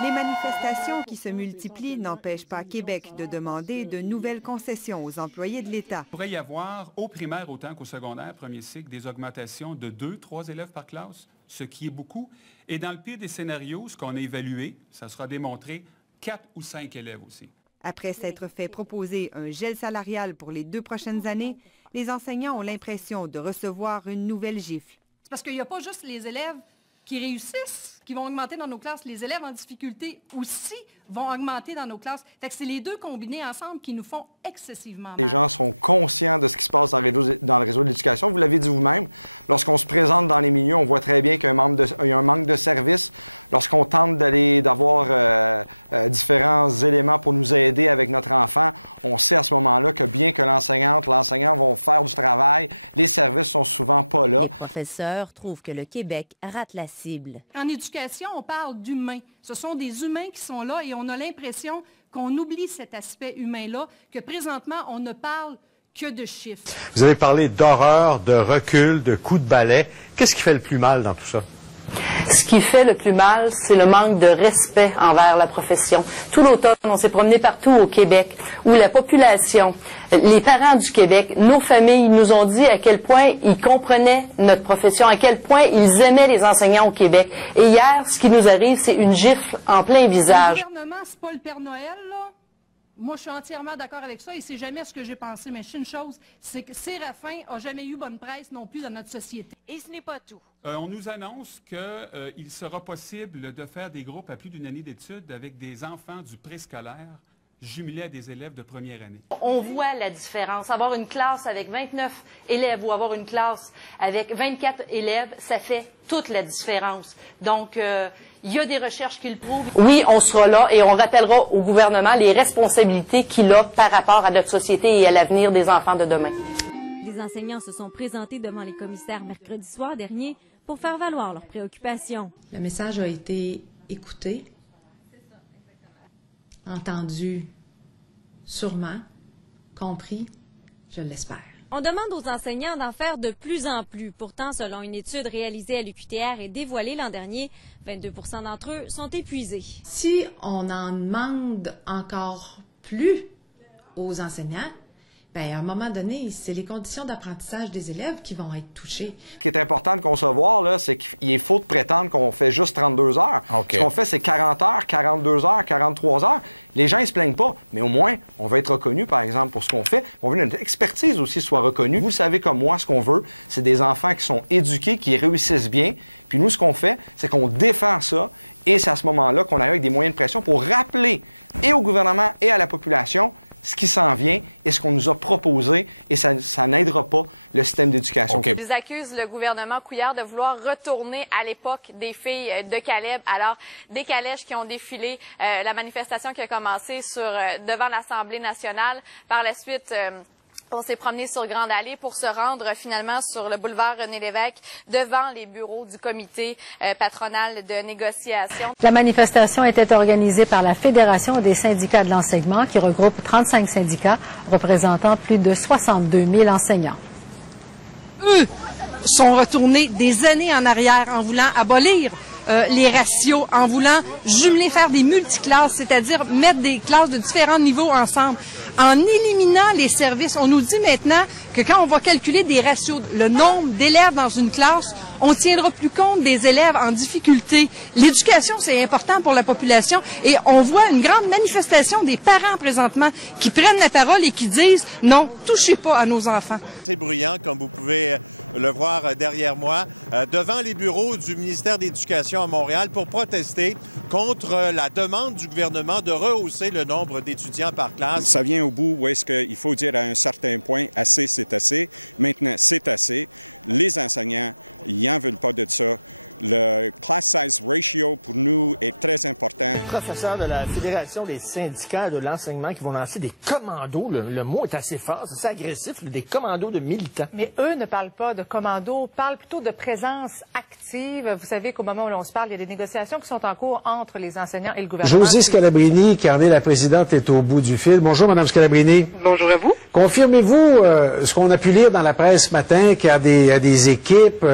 Les manifestations qui se multiplient n'empêchent pas Québec de demander de nouvelles concessions aux employés de l'État. Il pourrait y avoir, au primaire autant qu'au secondaire, premier cycle, des augmentations de 2-3 élèves par classe, ce qui est beaucoup. Et dans le pire des scénarios, ce qu'on a évalué, ça sera démontré, 4 ou 5 élèves aussi. Après s'être fait proposer un gel salarial pour les 2 prochaines années, les enseignants ont l'impression de recevoir une nouvelle gifle. C'est parce qu'il n'y a pas juste les élèves qui réussissent, qui vont augmenter dans nos classes. Les élèves en difficulté aussi vont augmenter dans nos classes. Fait que c'est les deux combinés ensemble qui nous font excessivement mal. Les professeurs trouvent que le Québec rate la cible. En éducation, on parle d'humains. Ce sont des humains qui sont là et on a l'impression qu'on oublie cet aspect humain-là, que présentement, on ne parle que de chiffres. Vous avez parlé d'horreur, de recul, de coups de balai. Qu'est-ce qui fait le plus mal dans tout ça? Ce qui fait le plus mal, c'est le manque de respect envers la profession. Tout l'automne, on s'est promené partout au Québec, où la population, les parents du Québec, nos familles nous ont dit à quel point ils comprenaient notre profession, à quel point ils aimaient les enseignants au Québec. Et hier, ce qui nous arrive, c'est une gifle en plein visage. Le gouvernement, c'est pas le Père Noël, là. Moi, je suis entièrement d'accord avec ça et c'est jamais ce que j'ai pensé. Mais je sais une chose, c'est que Séraphin n'a jamais eu bonne presse non plus dans notre société. Et ce n'est pas tout. On nous annonce qu'il sera possible de faire des groupes à plus d'une année d'études avec des enfants du préscolaire jumelés à des élèves de première année. On voit la différence. Avoir une classe avec 29 élèves ou avoir une classe avec 24 élèves, ça fait toute la différence. Donc, il y a des recherches qui le prouvent. Oui, on sera là et on rappellera au gouvernement les responsabilités qu'il a par rapport à notre société et à l'avenir des enfants de demain. Les enseignants se sont présentés devant les commissaires mercredi soir dernier pour faire valoir leurs préoccupations. Le message a été écouté, entendu sûrement, compris, je l'espère. On demande aux enseignants d'en faire de plus en plus. Pourtant, selon une étude réalisée à l'UQTR et dévoilée l'an dernier, 22 % d'entre eux sont épuisés. Si on en demande encore plus aux enseignants, bien, à un moment donné, c'est les conditions d'apprentissage des élèves qui vont être touchées. Ils accusent le gouvernement Couillard de vouloir retourner à l'époque des filles de Caleb. Alors, des calèches qui ont défilé, la manifestation qui a commencé devant l'Assemblée nationale. Par la suite, on s'est promené sur Grande Allée pour se rendre finalement sur le boulevard René-Lévesque devant les bureaux du comité patronal de négociation. La manifestation était organisée par la Fédération des syndicats de l'enseignement qui regroupe 35 syndicats représentant plus de 62 000 enseignants. Eux sont retournés des années en arrière en voulant abolir les ratios, en voulant jumeler, faire des multiclasses, c'est-à-dire mettre des classes de différents niveaux ensemble. En éliminant les services, on nous dit maintenant que quand on va calculer des ratios, le nombre d'élèves dans une classe, on ne tiendra plus compte des élèves en difficulté. L'éducation, c'est important pour la population et on voit une grande manifestation des parents présentement qui prennent la parole et qui disent « Non, touchez pas à nos enfants ». Professeurs de la Fédération des syndicats de l'enseignement qui vont lancer des commandos. Le mot est assez fort, c'est assez agressif, des commandos de militants. Mais eux ne parlent pas de commandos, parlent plutôt de présence active. Vous savez qu'au moment où l'on se parle, il y a des négociations qui sont en cours entre les enseignants et le gouvernement. Josie Scalabrini, qui en est la présidente, est au bout du fil. Bonjour, Madame Scalabrini. Bonjour à vous. Confirmez-vous ce qu'on a pu lire dans la presse ce matin, qu'il y a des équipes,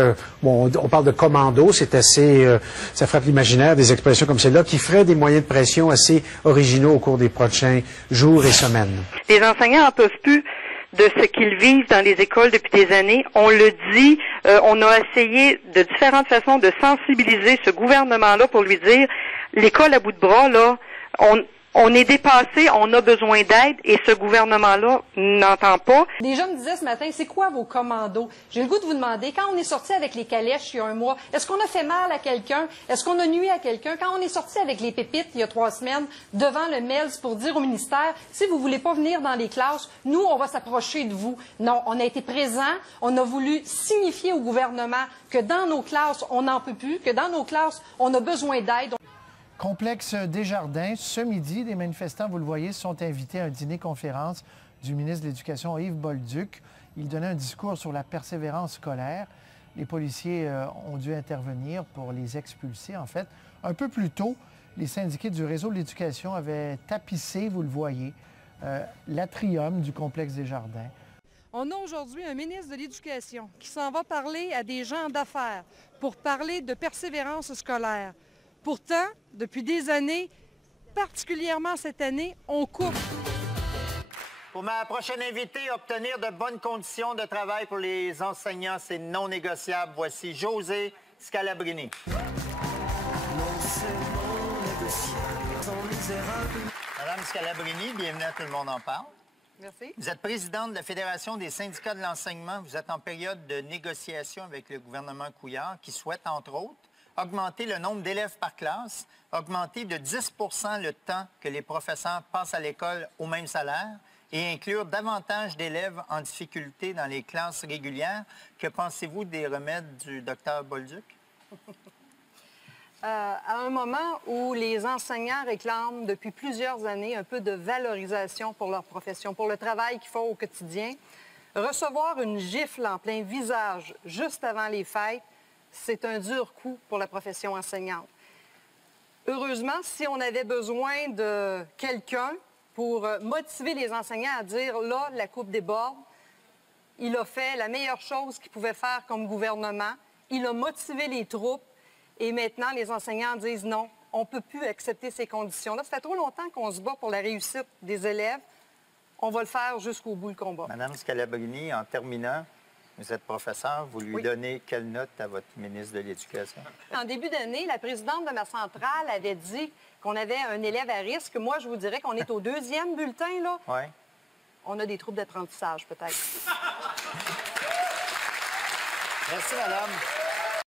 bon, on parle de commandos, c'est assez, ça frappe l'imaginaire, des expressions comme celle-là, qui feraient des moyens de pression assez originaux au cours des prochains jours et semaines? Les enseignants n'en peuvent plus de ce qu'ils vivent dans les écoles depuis des années. On le dit, on a essayé de différentes façons de sensibiliser ce gouvernement-là pour lui dire, l'école à bout de bras, là, on est dépassé, on a besoin d'aide et ce gouvernement-là n'entend pas. Des gens me disaient ce matin, c'est quoi vos commandos? J'ai le goût de vous demander, quand on est sorti avec les calèches il y a un mois, est-ce qu'on a fait mal à quelqu'un? Est-ce qu'on a nui à quelqu'un? Quand on est sorti avec les pépites il y a 3 semaines devant le MELS pour dire au ministère, si vous voulez pas venir dans les classes, nous, on va s'approcher de vous. Non, on a été présents, on a voulu signifier au gouvernement que dans nos classes, on n'en peut plus, que dans nos classes, on a besoin d'aide. Complexe Desjardins, ce midi, des manifestants, vous le voyez, sont invités à un dîner-conférence du ministre de l'Éducation, Yves Bolduc. Il donnait un discours sur la persévérance scolaire. Les policiers ont dû intervenir pour les expulser, en fait. Un peu plus tôt, les syndiqués du réseau de l'éducation avaient tapissé, vous le voyez, l'atrium du Complexe Desjardins. On a aujourd'hui un ministre de l'Éducation qui s'en va parler à des gens d'affaires pour parler de persévérance scolaire. Pourtant, depuis des années, particulièrement cette année, on coupe. Pour ma prochaine invitée, obtenir de bonnes conditions de travail pour les enseignants, c'est non négociable. Voici Josée Scalabrini. Madame Scalabrini, bienvenue à Tout le monde en parle. Merci. Vous êtes présidente de la Fédération des syndicats de l'enseignement. Vous êtes en période de négociation avec le gouvernement Couillard qui souhaite, entre autres, augmenter le nombre d'élèves par classe, augmenter de 10 % le temps que les professeurs passent à l'école au même salaire et inclure davantage d'élèves en difficulté dans les classes régulières. Que pensez-vous des remèdes du Dr Bolduc? À un moment où les enseignants réclament depuis plusieurs années un peu de valorisation pour leur profession, pour le travail qu'ils font au quotidien, recevoir une gifle en plein visage juste avant les fêtes, c'est un dur coup pour la profession enseignante. Heureusement, si on avait besoin de quelqu'un pour motiver les enseignants à dire « là, la coupe déborde », il a fait la meilleure chose qu'il pouvait faire comme gouvernement. Il a motivé les troupes et maintenant, les enseignants disent « non, on ne peut plus accepter ces conditions-là ». Ça fait trop longtemps qu'on se bat pour la réussite des élèves. On va le faire jusqu'au bout, le combat. Madame Scalabrini, en terminant, vous êtes professeur, vous lui donnez quelle note à votre ministre de l'Éducation? En début d'année, la présidente de ma centrale avait dit qu'on avait un élève à risque. Moi, je vous dirais qu'on est au 2e bulletin, là. Oui. On a des troubles d'apprentissage, peut-être. Merci, madame.